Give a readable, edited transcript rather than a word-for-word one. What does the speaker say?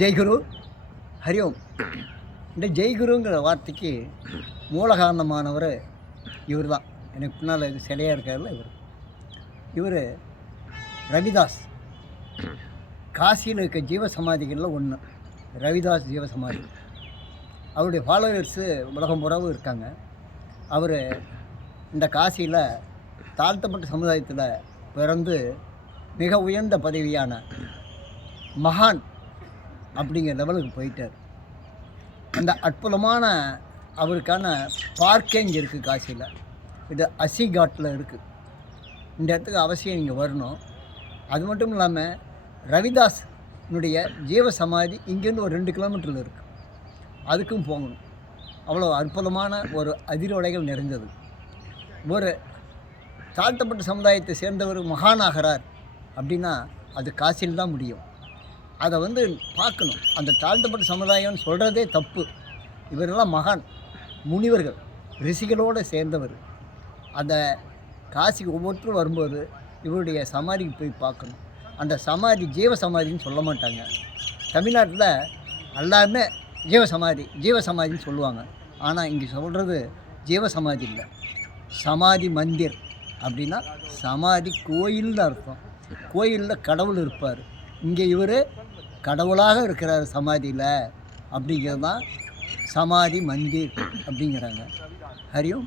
ஜெய்குரு ஹரி ஓம். இந்த ஜெய்குருங்கிற வார்த்தைக்கு மூல காரணமானவர் இவர் தான். எனக்கு பின்னால் சிலையாக இருக்கார்ல இவர் ரவிதாஸ். காசியில் இருக்க ஜீவசமாதிகளில் ஒன்று ரவிதாஸ் ஜீவசமாதி. அவருடைய ஃபாலோவர்ஸு உலகம் பூராவும் இருக்காங்க. அவர் இந்த காசியில் தாழ்த்தப்பட்ட சமுதாயத்தில் பிறந்து மிக உயர்ந்த பதவியான மகான் அப்படிங்கிற லெவலுக்கு போயிட்டார். அந்த அற்புதமான அவருக்கான பார்க்கே இங்கே இருக்குது காசியில். இது அசிகாட்டில் இருக்குது. இந்த இடத்துக்கு அவசியம் இங்கே வரணும். அது மட்டும் இல்லாமல் ரவிதாஸ்னுடைய ஜீவசமாதி இங்கேருந்து ஒரு 2 கிலோமீட்டரில் இருக்குது. அதுக்கும் போகணும். அவ்வளோ அற்புதமான ஒரு அதிர்வலைகள் நிறைந்தது. ஒரு தாழ்த்தப்பட்ட சமுதாயத்தை சேர்ந்தவர் மகானாகிறார் அப்படின்னா அது காசியில் தான் முடியும். அதை பார்க்கணும். அந்த தாழ்த்தப்பட்ட சமுதாயம்னு சொல்கிறதே தப்பு. இவரெல்லாம் மகான், முனிவர்கள், ரிஷிகளோடு சேர்ந்தவர். அந்த காசிக்கு ஒவ்வொருத்தரும் வரும்போது இவருடைய சமாதிக்கு போய் பார்க்கணும். அந்த சமாதி ஜீவசமாதின்னு சொல்ல மாட்டாங்க. தமிழ்நாட்டில் எல்லாமே ஜீவசமாதின்னு சொல்லுவாங்க. ஆனால் இங்கே சொல்கிறது ஜீவசமாதி இல்லை, சமாதி மந்திர். அப்படின்னா சமாதி கோயில்னு அர்த்தம். கோயிலில் கடவுள் இருப்பார். இங்கே இவர் கடவுளாக இருக்கிறார் சமாதியில். அப்படிங்கிறது தான் சமாதி மந்திர் அப்படிங்கிறாங்க. ஹரி ஓம்.